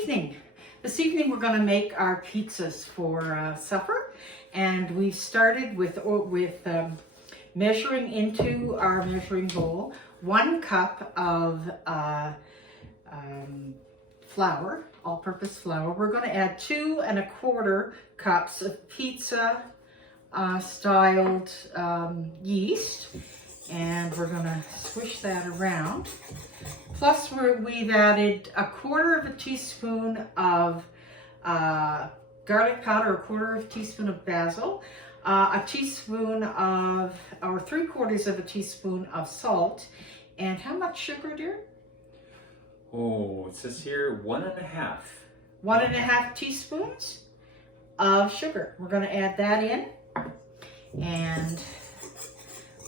evening. This evening we're going to make our pizzas for supper, and we started with measuring into our measuring bowl 1 cup of flour, all-purpose flour. We're going to add 2 1/4 cups of pizza styled yeast, and we're going to swish that around. Plus we've added 1/4 teaspoon of garlic powder, 1/4 teaspoon of basil, a teaspoon of, or 3/4 teaspoon of salt. And how much sugar, dear? Oh, it says here 1.5. 1.5 teaspoons of sugar. We're going to add that in, and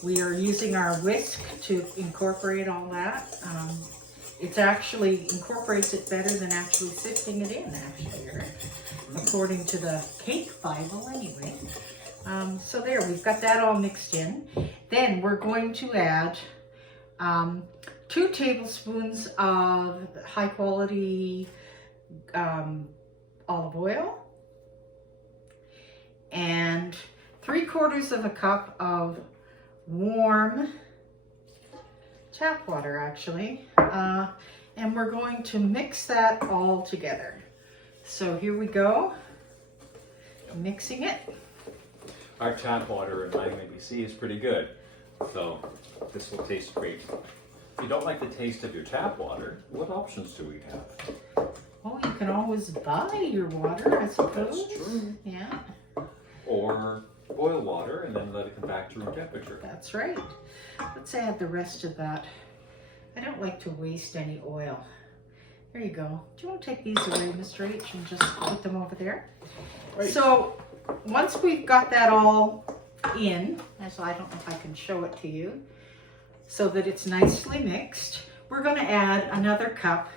we are using our whisk to incorporate all that. It actually incorporates it better than actually sifting it in, according to the Cake Bible anyway. So there, we've got that all mixed in. Then we're going to add 2 tablespoons of high quality olive oil and 3/4 cup of warm tap water, actually, and we're going to mix that all together. So here we go, mixing it. Our tap water in my ABC is pretty good, so this will taste great. If you don't like the taste of your tap water, what options do we have? Oh, you can always buy your water, I suppose. That's true. Yeah. Or boil water and then let it come back to room temperature. That's right. Let's add the rest of that. I don't like to waste any oil. There you go. Do you want to take these away, Mr. H, and just put them over there? Right. So once we've got that all in, so I don't know if I can show it to you, so that it's nicely mixed, we're going to add another cup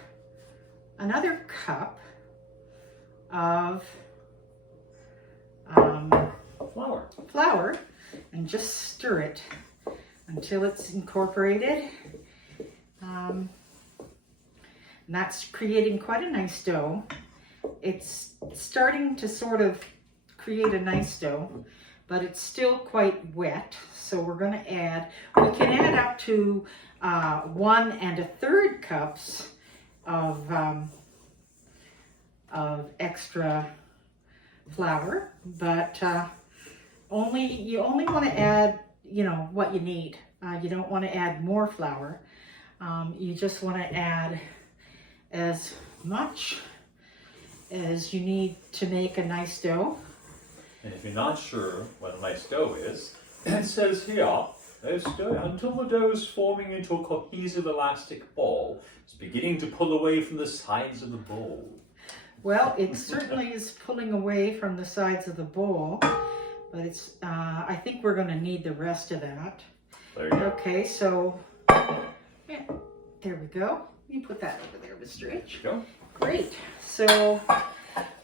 of flour, and just stir it until it's incorporated. And that's creating quite a nice dough. It's starting to sort of create a nice dough, but it's still quite wet. So we're going to add, we can add up to 1 1/3 cups of extra flour, but you only want to add, what you need. You don't want to add more flour. You just want to add as much as you need to make a nice dough. And if you're not sure what a nice dough is, it says here, until the dough is forming into a cohesive elastic ball, it's beginning to pull away from the sides of the bowl. Well, it certainly is pulling away from the sides of the bowl, but it's, I think we're going to need the rest of that. There you go. Okay, so, yeah, there we go. You put that over there, Mr. H. Go. Great. So,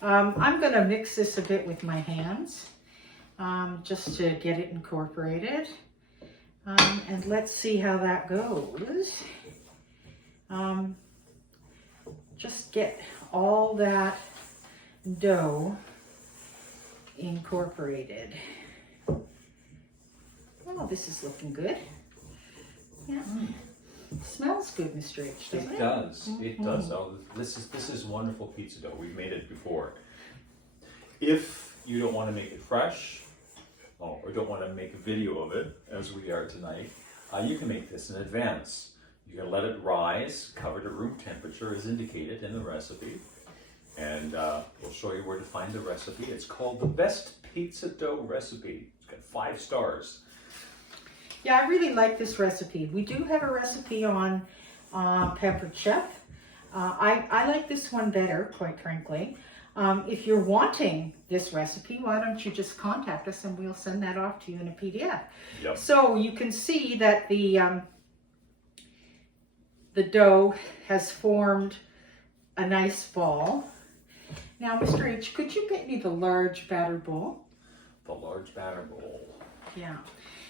I'm going to mix this a bit with my hands, just to get it incorporated. And let's see how that goes. Just get all that dough incorporated. Oh, this is looking good. Yeah. Smells good, Mr. H, doesn't it? It does. It does. Oh, this is wonderful pizza dough. We've made it before. If you don't want to make it fresh, or don't want to make a video of it, as we are tonight, you can make this in advance. You can let it rise, covered at room temperature as indicated in the recipe. And we'll show you where to find the recipe. It's called the Best Pizza Dough Recipe. It's got 5 stars. Yeah, I really like this recipe. We do have a recipe on Peppered Chef. I like this one better, quite frankly. If you're wanting this recipe, why don't you just contact us and we'll send that off to you in a PDF. Yep. So you can see that the dough has formed a nice ball. Now, Mr. H, could you get me the large batter bowl? The large batter bowl. Yeah.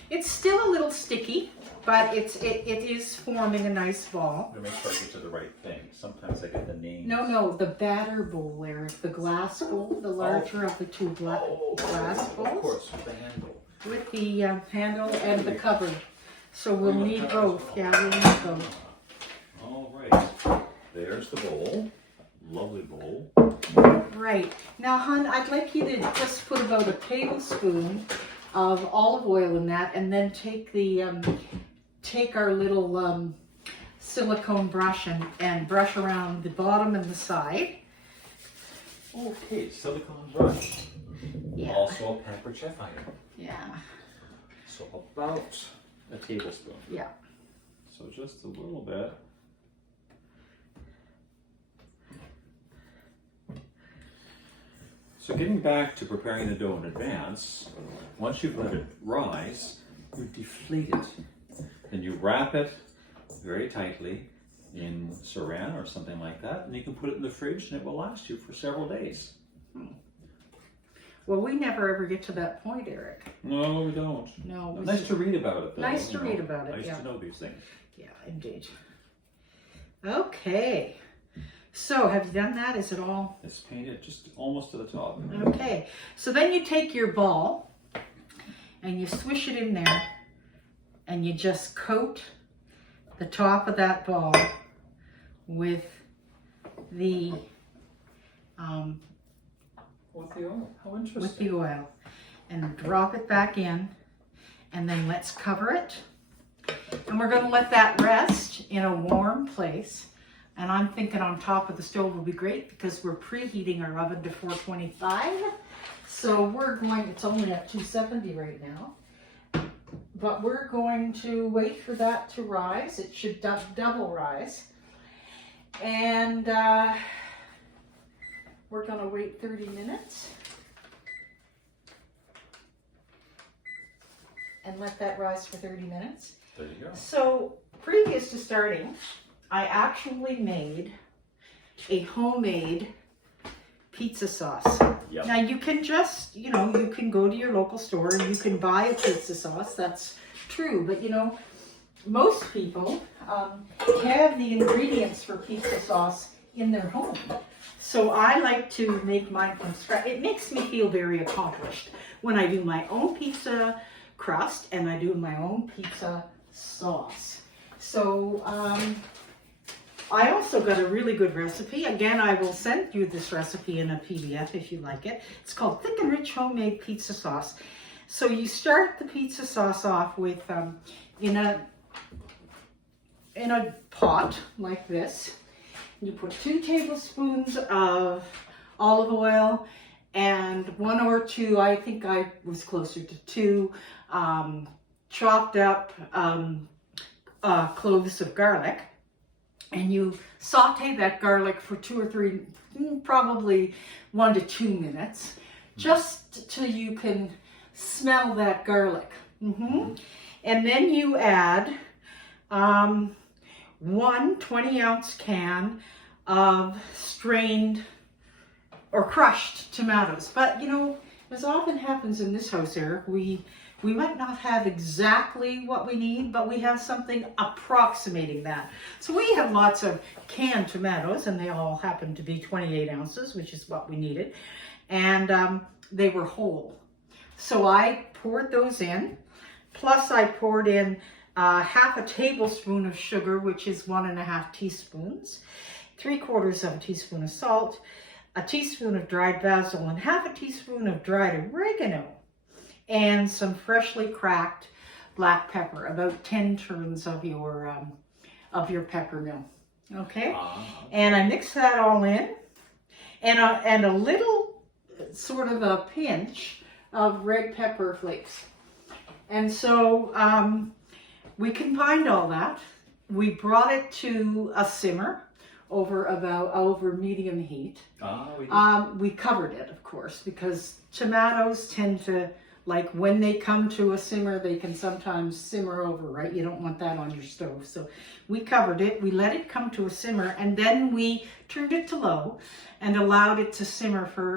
It's still a little sticky, but it is forming a nice ball. To make sure I get to the right thing. Sometimes I get the names. No, the batter bowl, Eric. The glass bowl, the larger of the two glass Of bowls. course, with the handle. With the handle and the cover. So we'll need both. Yeah, we'll need both. All right. There's the bowl. Lovely bowl. Right. Now, hon, I'd like you to just put about a tablespoon of olive oil in that, and then take the take our little silicone brush and brush around the bottom and the side. Okay, silicone brush. Yeah. Also a Pampered Chef item. Yeah. So about a tablespoon. Yeah. So just a little bit. So getting back to preparing the dough in advance, once you've let it rise, you deflate it. Then you wrap it very tightly in saran or something like that, and you can put it in the fridge and it will last you for several days. Well, we never ever get to that point, Eric. No, we don't. No. we Nice just- to read about it, though. Nice to you know. read about it, Nice yeah. to know these things. Yeah, indeed. Okay. So, have you done that? Is it all? It's painted just almost to the top. Okay. So then you take your ball and you swish it in there and you just coat the top of that ball with the With the oil. How interesting. with the oil, and drop it back in, and then let's cover it. And we're going to let that rest in a warm place. And I'm thinking on top of the stove will be great because we're preheating our oven to 425. So we're going, it's only at 270 right now. But we're going to wait for that to rise. It should double rise. And we're going to wait 30 minutes. And let that rise for 30 minutes. There you go. So, previous to starting, I actually made a homemade pizza sauce. Yep. Now, you can just, you can go to your local store and you can buy a pizza sauce. That's true. But, most people have the ingredients for pizza sauce in their home. So I like to make mine from scratch. It makes me feel very accomplished when I do my own pizza crust and I do my own pizza sauce. So I also got a really good recipe. Again, I will send you this recipe in a PDF if you like it. It's called Thick and Rich Homemade Pizza Sauce. So you start the pizza sauce off with in a pot like this. You put 2 tablespoons of olive oil and 1 or 2, I think I was closer to 2, chopped up cloves of garlic. And you saute that garlic for 2 or 3, probably 1 to 2 minutes, just till you can smell that garlic. And then you add 1 20-ounce can of strained or crushed tomatoes. But as often happens in this house, Eric, we might not have exactly what we need, but we have something approximating that. So we have lots of canned tomatoes, and they all happen to be 28 ounces, which is what we needed. And they were whole. So I poured those in. Plus I poured in half a tablespoon of sugar, which is 1.5 teaspoons, 3/4 of a teaspoon of salt, a teaspoon of dried basil, and half a teaspoon of dried oregano, and some freshly cracked black pepper, about 10 turns of your pepper mill. Okay, and I mix that all in, and a little sort of a pinch of red pepper flakes. And so we combined all that. We brought it to a simmer over medium heat. We covered it, of course, because tomatoes tend to like when they come to a simmer, they can sometimes simmer over, right? You don't want that on your stove. So we covered it, we let it come to a simmer, and then we turned it to low and allowed it to simmer for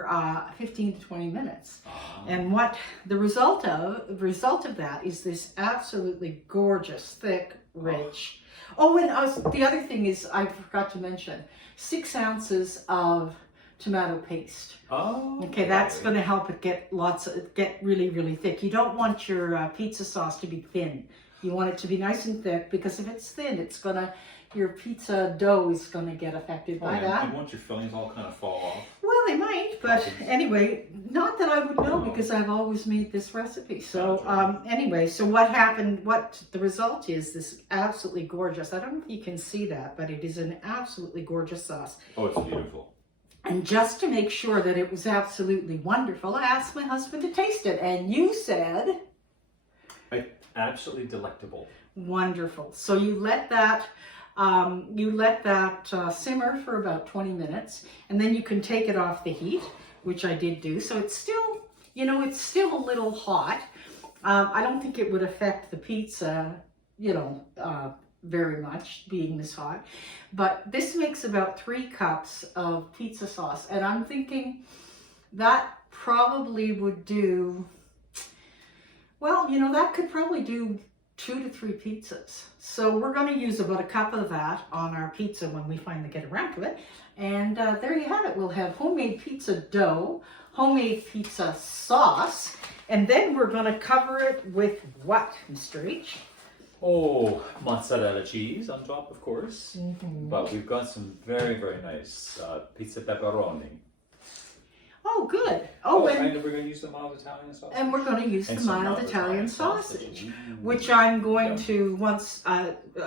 15 to 20 minutes. And what the result of that is this absolutely gorgeous, thick, rich. Oh, and the other thing is, I forgot to mention, 6 ounces of tomato paste. Oh. Okay, that's going to help it get really, really thick. You don't want your pizza sauce to be thin. You want it to be nice and thick, because if it's thin, your pizza dough is going to get affected by that. And won't your fillings all kind of fall off? Well, they might, but anyway, not that I would know, because I've always made this recipe. So anyway, so what the result is this absolutely gorgeous. I don't know if you can see that, but it is an absolutely gorgeous sauce. Oh, it's beautiful. And just to make sure that it was absolutely wonderful, I asked my husband to taste it, and you said... Absolutely delectable. Wonderful. So you let that simmer for about 20 minutes, and then you can take it off the heat, which I did do. So it's still, it's still a little hot. I don't think it would affect the pizza, very much, being this hot. But this makes about 3 cups of pizza sauce, and I'm thinking that probably would do, well, that could probably do 2 to 3 pizzas. So we're going to use about a cup of that on our pizza when we finally get around to it. And there you have it. We'll have homemade pizza dough, homemade pizza sauce, and then we're going to cover it with what, Mr. H? Oh, mozzarella cheese on top, of course. Mm-hmm. But we've got some very, very nice pizza pepperoni. Oh, good. And we're going to use the mild Italian sausage. And we're going to use the mild Italian sausage, which I'm going to,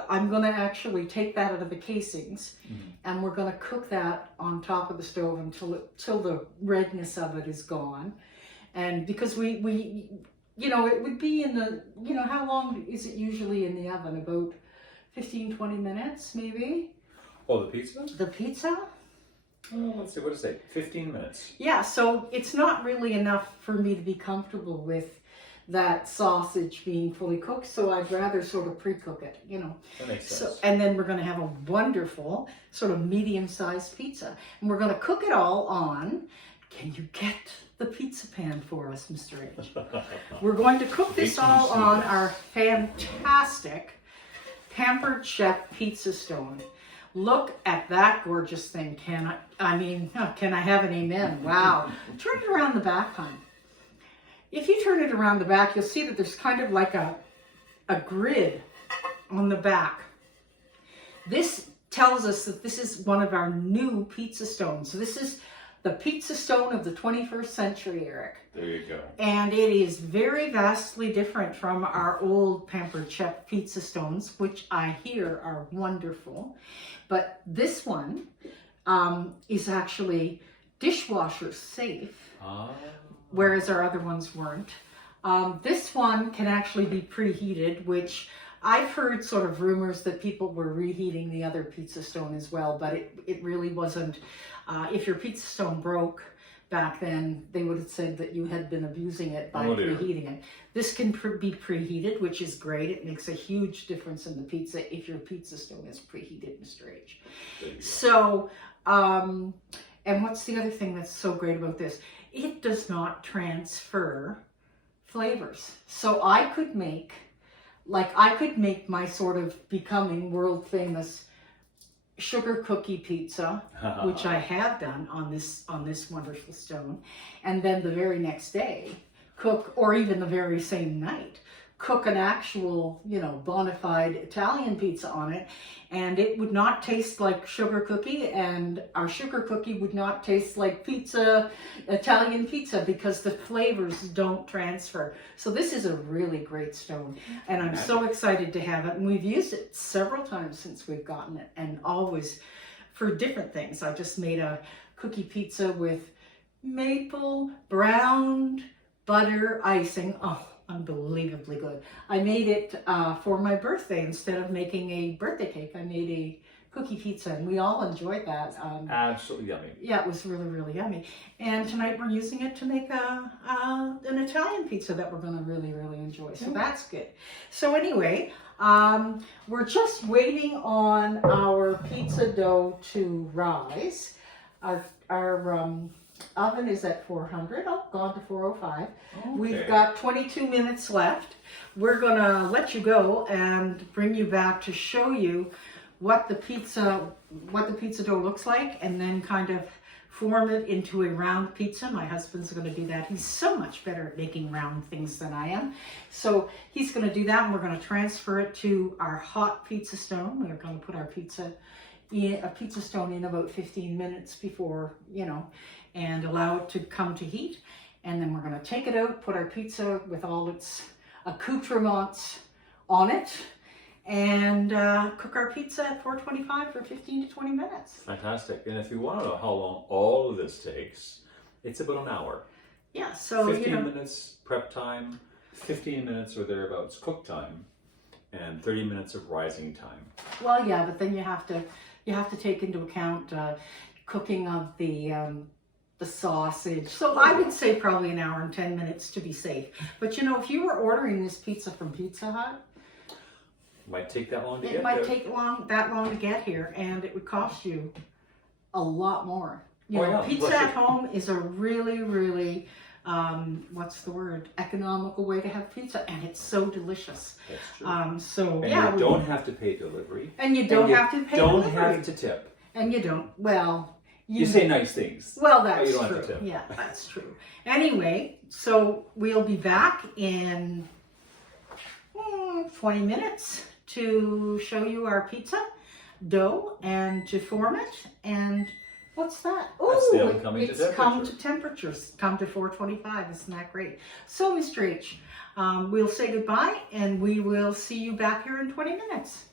I'm going to actually take that out of the casings, and we're going to cook that on top of the stove until the redness of it is gone. And because we it would be in the, how long is it usually in the oven? About 15, 20 minutes, maybe? Oh, the pizza? The pizza? Oh, let's see, what did it say? 15 minutes. Yeah, so it's not really enough for me to be comfortable with that sausage being fully cooked, so I'd rather sort of pre-cook it, That makes sense. And then we're going to have a wonderful sort of medium-sized pizza. And we're going to cook it all on, can you get the pizza pan for us, Mr. H? We're going to cook this all on our fantastic Pampered Chef pizza stone. Look at that gorgeous thing. Can I have an amen? Wow. Turn it around the back, hon. If you turn it around the back, you'll see that there's kind of like a grid on the back. This tells us that this is one of our new pizza stones. So this is the pizza stone of the 21st century, Eric. There you go. And it is very vastly different from our old Pampered Chef pizza stones, which I hear are wonderful. But this one is actually dishwasher safe, whereas our other ones weren't. This one can actually be preheated, which I've heard sort of rumors that people were reheating the other pizza stone as well, but it really wasn't. If your pizza stone broke back then, they would have said that you had been abusing it by preheating it. This can be preheated, which is great. It makes a huge difference in the pizza if your pizza stone is preheated, Mr. H. So, and what's the other thing that's so great about this? It does not transfer flavors. So I could make my sort of becoming world famous sugar cookie pizza, which I have done on this wonderful stone, and then the very next day cook, or even the very same night, cook an actual, bona fide Italian pizza on it, and it would not taste like sugar cookie, and our sugar cookie would not taste like Italian pizza, because the flavors don't transfer. So this is a really great stone, and I'm so excited to have it, and we've used it several times since we've gotten it, and always for different things. I just made a cookie pizza with maple browned butter icing. Oh, unbelievably good. I made it for my birthday. Instead of making a birthday cake, I made a cookie pizza, and we all enjoyed that. Absolutely yummy. Yeah, it was really, really yummy. And tonight we're using it to make an Italian pizza that we're going to really, really enjoy. So that's good. So anyway, we're just waiting on our pizza dough to rise. Our oven is at 400. Oh, gone to 405. Okay. We've got 22 minutes left. We're going to let you go and bring you back to show you what the pizza dough looks like, and then kind of form it into a round pizza. My husband's going to do that. He's so much better at making round things than I am. So he's going to do that, and we're going to transfer it to our hot pizza stone. We're going to put our pizza stone in about 15 minutes before, and allow it to come to heat. And then we're going to take it out, put our pizza with all its accoutrements on it, and cook our pizza at 425 for 15 to 20 minutes. Fantastic. And if you want to know how long all of this takes, it's about an hour. Yeah, so 15 minutes prep time, 15 minutes or thereabouts cook time, and 30 minutes of rising time. Well, yeah, but then you have to take into account cooking of the sausage. So I would say probably an hour and 10 minutes to be safe. But if you were ordering this pizza from Pizza Hut, might take that long to get it might there. take that long to get here, and it would cost you a lot more. Pizza at home is a really, really economical way to have pizza, and it's so delicious. That's true. And you don't have to pay delivery. And you don't have to pay Don't delivery. have to tip. And you don't. Well, you say nice things. Well, that's you don't true. Have to tip. Yeah, that's true. Anyway, so we'll be back in 20 minutes to show you our pizza dough and to form it. And what's that? That's the oven coming to it's temperature. come to temperatures, come to 425. Isn't that great? So, Mr. H, we'll say goodbye, and we will see you back here in 20 minutes.